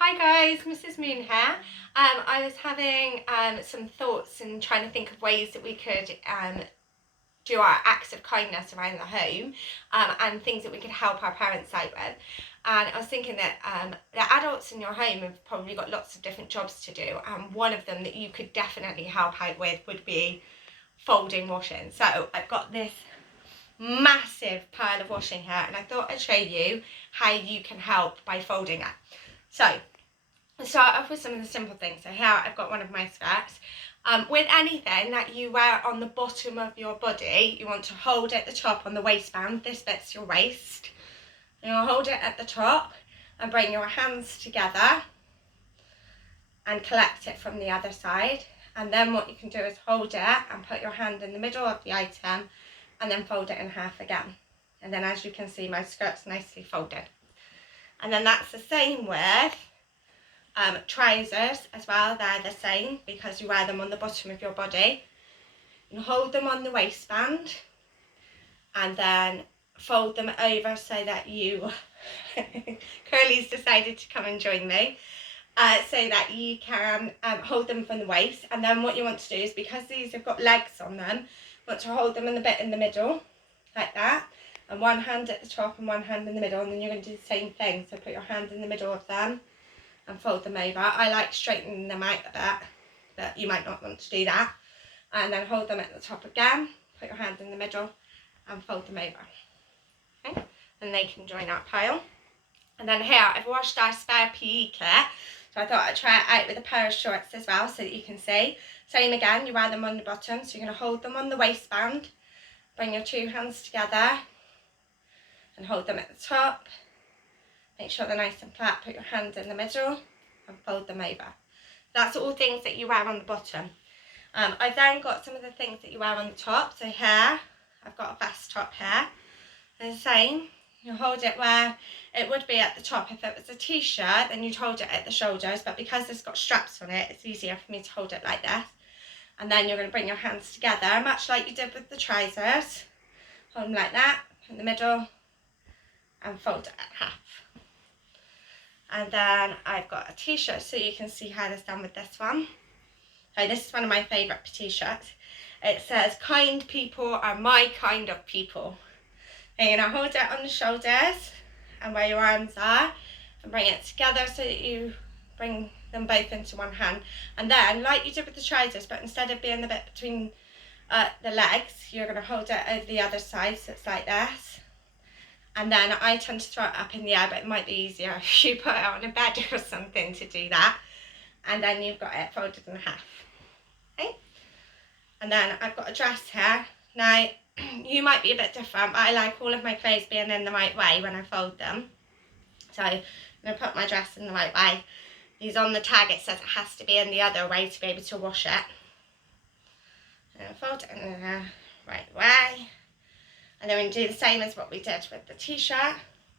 Hi guys, Mrs. Moon here. I was having some thoughts and trying to think of ways that we could do our acts of kindness around the home and things that we could help our parents out with. And I was thinking that the adults in your home have probably got lots of different jobs to do, and one of them that you could definitely help out with would be folding washing. So I've got this massive pile of washing here, and I thought I'd show you how you can help by folding it. So I'll start off with some of the simple things. So here I've got one of my skirts. With anything that you wear on the bottom of your body, you want to hold at the top on the waistband. This bit's your waist. You'll hold it at the top and bring your hands together and collect it from the other side. And then what you can do is hold it and put your hand in the middle of the item and then fold it in half again. And then as you can see, my skirt's nicely folded. And then that's the same with trousers as well. They're the same because you wear them on the bottom of your body. You hold them on the waistband and then fold them over so that you Curly's decided to come and join me, so that you can hold them from the waist. And then what you want to do is, because these have got legs on them, you want to hold them in the bit in the middle like that, and one hand at the top and one hand in the middle, and then you're going to do the same thing. So put your hand in the middle of them and fold them over. I like straightening them out a bit, but you might not want to do that. And then hold them at the top again, put your hand in the middle and fold them over. Okay, and they can join our pile. And then here I've washed our spare PE kit, so I thought I'd try it out with a pair of shorts as well so that you can see. Same again, you wear them on the bottom, so you're going to hold them on the waistband, bring your two hands together and hold them at the top. Make sure they're nice and flat, put your hand in the middle and fold them over. That's all things that you wear on the bottom. I've then got some of the things that you wear on the top. So here, I've got a vest top here. And the same, you hold it where it would be at the top. If it was a t-shirt, then you'd hold it at the shoulders, but because it's got straps on it, it's easier for me to hold it like this. And then you're going to bring your hands together, much like you did with the trousers. Hold them like that, in the middle, and fold it in half. And then I've got a t-shirt, so you can see how it's done with this one. So this is one of my favourite t-shirts. It says, "Kind people are my kind of people." And you're going to hold it on the shoulders and where your arms are and bring it together so that you bring them both into one hand. And then, like you did with the trousers, but instead of being the bit between the legs, you're going to hold it over the other side, so it's like this. And then I tend to throw it up in the air, but it might be easier if you put it on a bed or something to do that. And then you've got it folded in half. Okay? And then I've got a dress here. Now, you might be a bit different, but I like all of my clothes being in the right way when I fold them. So I'm going to put my dress in the right way. These on the tag, it says it has to be in the other way to be able to wash it. And fold it in the right way. And then we're going to do the same as what we did with the t-shirt.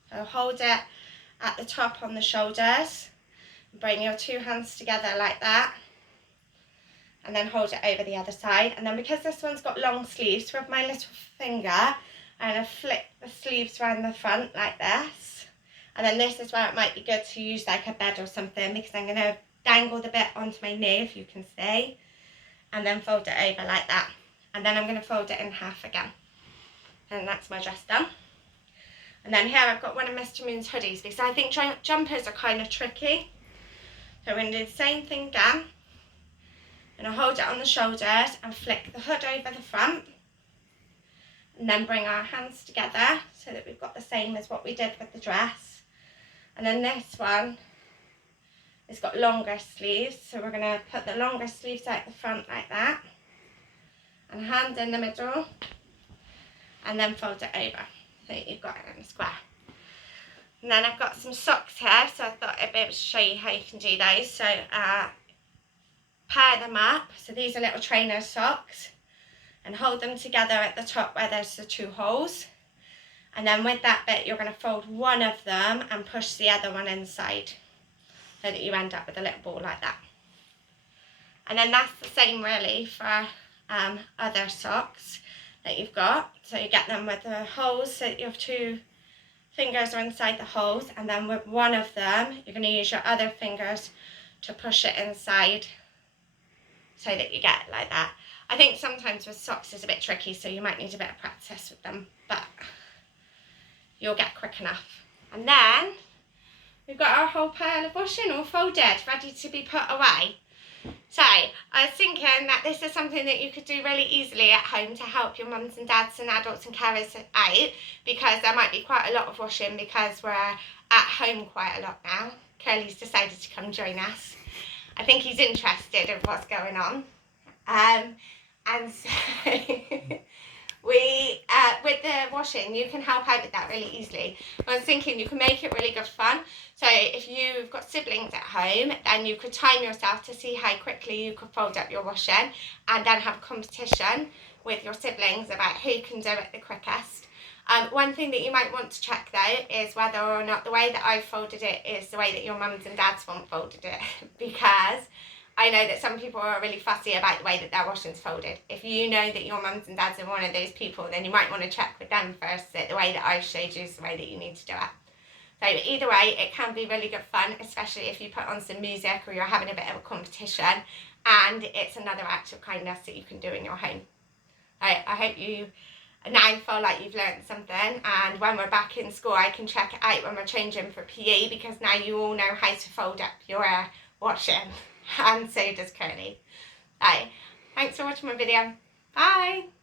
So hold it at the top on the shoulders. Bring your two hands together like that. And then hold it over the other side. And then because this one's got long sleeves, with my little finger, I'm going to flick the sleeves around the front like this. And then this is where it might be good to use like a bed or something, because I'm going to dangle the bit onto my knee, if you can see. And then fold it over like that. And then I'm going to fold it in half again. And that's my dress done. And then here I've got one of Mr. Moon's hoodies, because I think jumpers are kind of tricky. So we're going to do the same thing again. And I'll hold it on the shoulders and flick the hood over the front. And then bring our hands together so that we've got the same as what we did with the dress. And then this one has got longer sleeves. So we're going to put the longer sleeves out the front like that. And hand in the middle. And then fold it over so you've got it in a square. And then I've got some socks here, so I thought I'd be able to show you how you can do those. So pair them up, so these are little trainer socks, and hold them together at the top where there's the two holes. And then with that bit, you're going to fold one of them and push the other one inside so that you end up with a little ball like that. And then that's the same really for other socks that you've got. So you get them with the holes so that you have two fingers are inside the holes, and then with one of them, you're going to use your other fingers to push it inside so that you get it like that. I think sometimes with socks it's a bit tricky, so you might need a bit of practice with them, but you'll get quick enough. And then we've got our whole pile of washing all folded, ready to be put away. So I was thinking that this is something that you could do really easily at home to help your mums and dads and adults and carers out, because there might be quite a lot of washing because we're at home quite a lot now. Curly's decided to come join us. I think he's interested in what's going on. And so we, with the washing, you can help out with that really easily. I was thinking you can make it really good fun. So if you've got siblings at home, then you could time yourself to see how quickly you could fold up your washing, and then have a competition with your siblings about who can do it the quickest. One thing that you might want to check though is whether or not the way that I've folded it is the way that your mums and dads want folded it, because I know that some people are really fussy about the way that their washing's folded. If you know that your mums and dads are one of those people, then you might want to check with them first that the way that I've showed you is the way that you need to do it. So either way, it can be really good fun, especially if you put on some music or you're having a bit of a competition, and it's another act of kindness that you can do in your home. I hope you now feel like you've learned something, and when we're back in school I can check it out when we're changing for PE, because now you all know how to fold up your washing, and so does Curly. Right, thanks for watching my video. Bye!